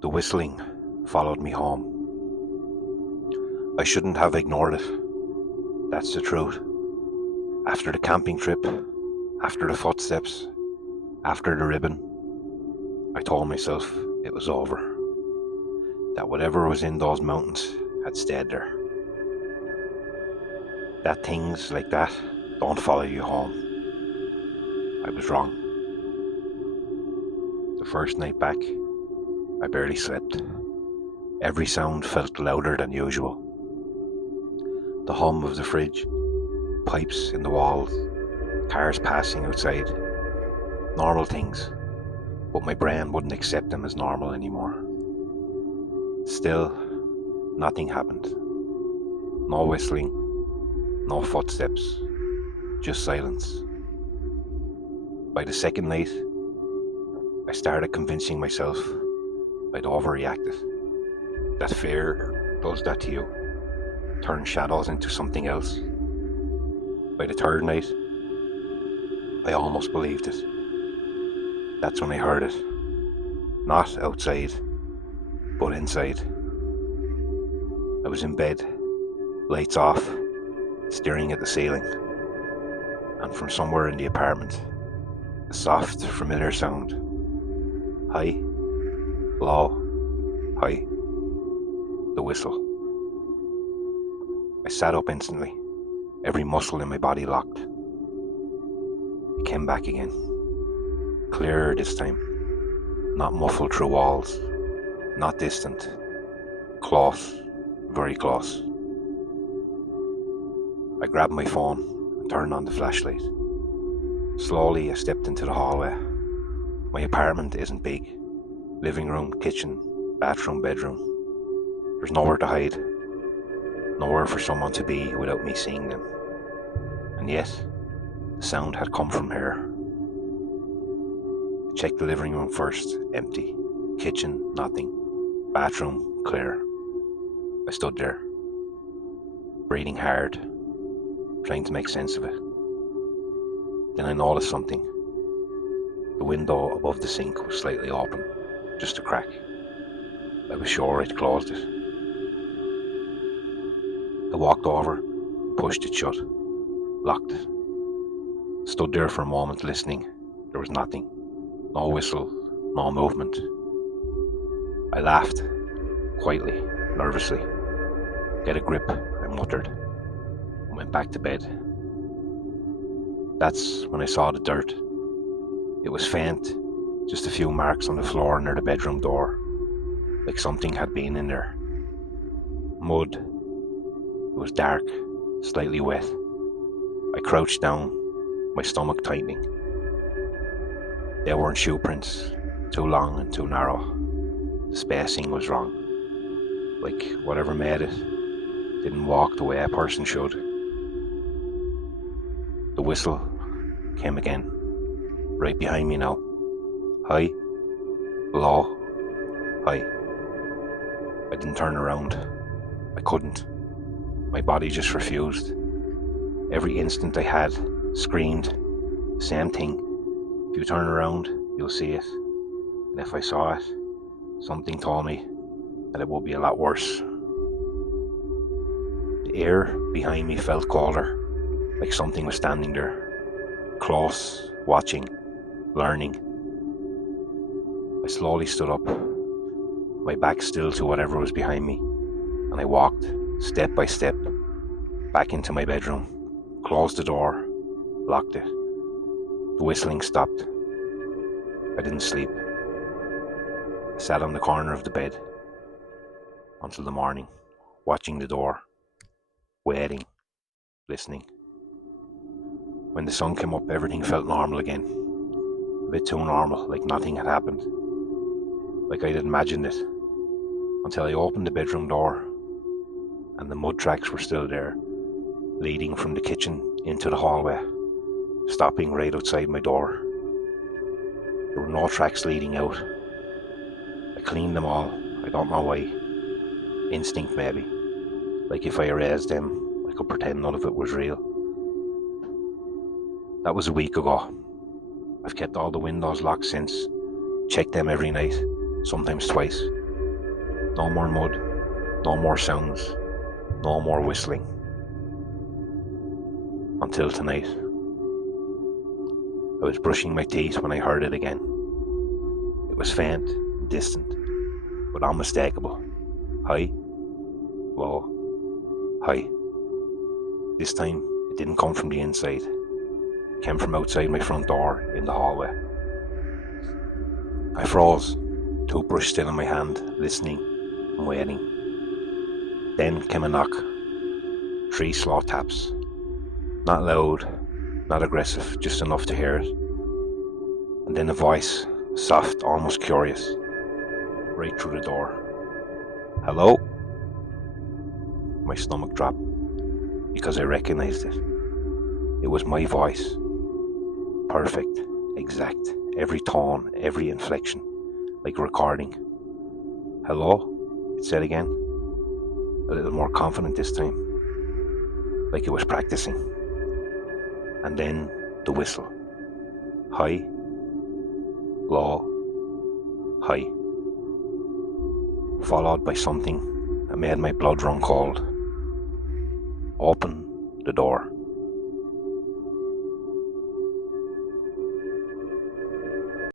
The whistling followed me home. I shouldn't have ignored it. That's the truth. After the camping trip, after the footsteps, after the ribbon, I told myself it was over. That whatever was in those mountains had stayed there. That things like that don't follow you home. I was wrong. The first night back, I barely slept. Every sound felt louder than usual. The hum of the fridge, pipes in the walls, cars passing outside. Normal things, but my brain wouldn't accept them as normal anymore. Still, nothing happened. No whistling, no footsteps, just silence. By the second night, I started convincing myself I'd overreacted. That fear does that to you, turns shadows into something else. By the third night, I almost believed it. That's when I heard it. Not outside, but inside. I was in bed, lights off, staring at the ceiling. And from somewhere in the apartment, a soft, familiar sound. High, low, high. The whistle. I sat up instantly, every muscle in my body locked. It came back again. Clearer this time. Not muffled through walls. Not distant. Close. Very close. I grabbed my phone and turned on the flashlight. Slowly I stepped into the hallway. My apartment isn't big. Living room, kitchen, bathroom, bedroom. There's nowhere to hide. Nowhere for someone to be without me seeing them. And yet, the sound had come from here. I checked the living room first, empty. Kitchen, nothing. Bathroom, clear. I stood there, breathing hard, trying to make sense of it. Then I noticed something. The window above the sink was slightly open, just a crack. I was sure I'd closed it. I walked over, pushed it shut, locked it. Stood there for a moment listening. There was nothing. No whistle, no movement. I laughed, quietly, nervously. Get a grip, I muttered, and went back to bed. That's when I saw the dirt. It was faint, just a few marks on the floor near the bedroom door, like something had been in there. Mud. It was dark, slightly wet. I crouched down, my stomach tightening. They weren't shoe prints, too long and too narrow. The spacing was wrong. Like whatever made it didn't walk the way a person should. The whistle came again, right behind me now. High, low, high. I didn't turn around. I couldn't. My body just refused. Every instant I had screamed, same thing. If you turn around, you'll see it. And if I saw it, something told me that it would be a lot worse. The air behind me felt colder, like something was standing there, close, watching, learning. I slowly stood up, my back still to whatever was behind me, and I walked, step by step, back into my bedroom, closed the door, locked it. The whistling stopped. I didn't sleep. I sat on the corner of the bed until the morning, watching the door, waiting, listening. When the sun came up, everything felt normal again. A bit too normal, like nothing had happened. Like I'd imagined it. Until I opened the bedroom door, and the mud tracks were still there, leading from the kitchen into the hallway, stopping right outside my door. There were no tracks leading out. I cleaned them all, I don't know why. Instinct maybe. Like if I erased them, I could pretend none of it was real. That was a week ago. I've kept all the windows locked since, checked them every night, sometimes twice. No more mud, no more sounds, no more whistling. Until tonight. I was brushing my teeth when I heard it again. It was faint and distant, but unmistakable. High, low, high. This time, it didn't come from the inside. It came from outside my front door in the hallway. I froze, toothbrush still in my hand, listening and waiting. Then came a knock. 3 slow taps. Not loud, not aggressive, just enough to hear it. And then a voice, soft, almost curious, right through the door. Hello? My stomach dropped because I recognized it. It was my voice. Perfect, exact, every tone, every inflection, like a recording. Hello? It said again, a little more confident this time, like it was practicing. And then the whistle. High, low, high. Followed by something that made my blood run cold. Open the door.